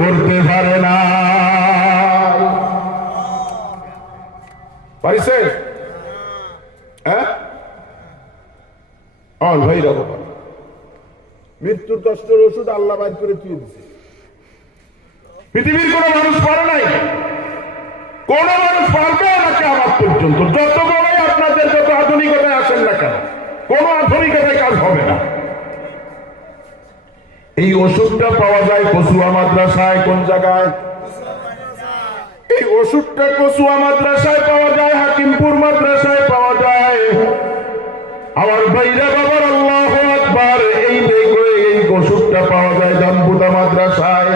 করতে পারে না। পারিছে? হ্যাঁ, ভাই রাখো। মৃত্যুর কষ্টের ওষুধ আল্লাহ বাইর করে দিয়ে দিচ্ছে। পৃথিবীর কোন মানুষ পারে নাই, কোন মানুষ পারবে না কিয়ামত পর্যন্ত। যত বড়ই আপনাদের যত আধুনিকতায় আসেন না কেন, কোন আধুনিকতায় কাজ হবে না। এই ওষুধটা পাওয়া যায় কচুয়া মাদ্রাসায়। কোন জায়গায়? এই ওষুধটা কচুয়া মাদ্রাসায় পাওয়া যায়, হাকিমপুর মাদ্রাসায় পাওয়া যায়। আমার ভাইরা বাবার আল্লাহু আকবার, এই ওষুধটা পাওয়া যায় জামপুতা মাদ্রাসায়।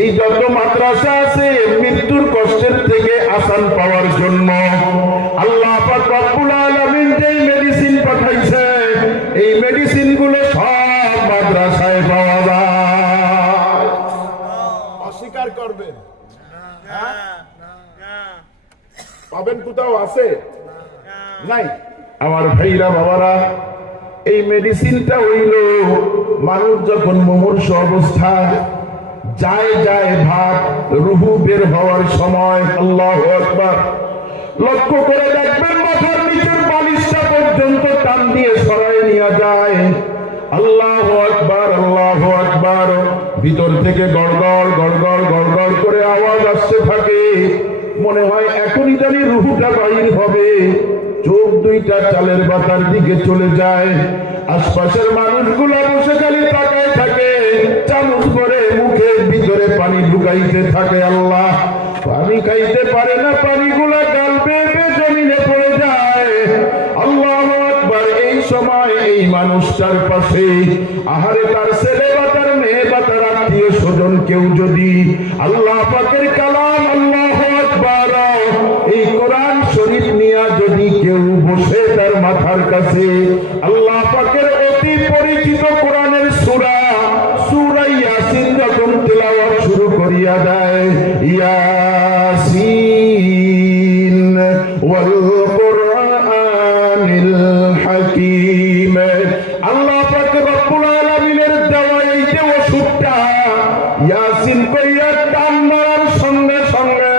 এই যত মাদ্রাসা আছে মৃত্যুর কষ্টের থেকে আসান পাওয়ার জন্য আল্লাহ পাক রব্বুল আলামিন যেই মেডিসিন পাঠাইছে, এই মেডিসিন গুলো সব মাদ্রাসায় পাওয়া যায়। অস্বীকার করবেন? পাবেন কোথাও? আছে? নাই। আমার ভাইরা বাবারা, এই মেডিসিনটা হইল মানুষ যখন মুমূর্ষ অবস্থায় যায় যায় ভাব রুহু বের হওয়ার সময়, আল্লাহু আকবার, লক্ষ্য করে দেখবেন মাথার নিচের বালিশটা পর্যন্ত টান দিয়ে সরায় নিয়ে যায়। আল্লাহু আকবার, আল্লাহু আকবার। ভিতর থেকে গড়গড় গড়গড় গড়গড় করে আওয়াজ আসতে থাকে। মনে হয় এখনই জানি রুহুটা বাইর হবে। চোখ দুইটা চালের বাতার দিকে চলে যায়। আশপাশের মানুষগুলো বসে খালি তাকায় থাকে, চামচ করে মুখের ভিতরে পানি ঢুকাইতে থাকে। আল্লাহ, পানি খাইতে পারে না, পানিগুলা গাল বেয়ে জমিনে পড়ে যায়। আল্লাহু আকবার। এই সময় এই মানুষটার পাশে আহারে তার ছেলে বা তার মেয়ে বা তার আত্মীয় স্বজন কেউ যদি আল্লাহ পাকের কালাম আল্লাহু আকবার এই কোরআন শরীফ নিয়ে যদি কেউ বসে তার মাথার কাছে আল্লাহ পাকের অতি পরিচিত কোরআনের সূরা সূরা ইয়াসিন যখন তেলাওয়াত শুরু করিয়া দেয়, ইয়াসিন ওয়াল কুরআনিল হাকীম, আল্লাহ পাক রব্বুল আলামিনের দেওয়া এই যে ওষুধটা ইয়াসিন কইয়া টান মারার সঙ্গে সঙ্গে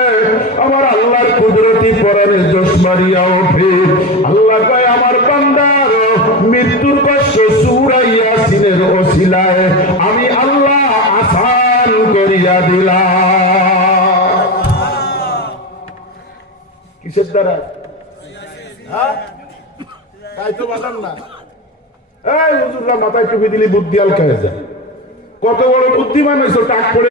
আমার আল্লাহর কুদরতি কোরআনের জোশ মারিয়া ওঠে। আল্লাহ কয় আমার বান্দার মৃত্যুর কষ্ট সূরা ইয়াসিনের ওসিলায় আমি আল্লাহ আসান করিয়া দিলাম। কিসের দ্বারা? হ্যাঁ, তাই তো বাদাম না। এই হুজুররা মাথায় টুপি দিলে বুদ্ধি আলকা হয়ে যায়। কত বড় বুদ্ধিমান হয়েছে, টাক পড়ে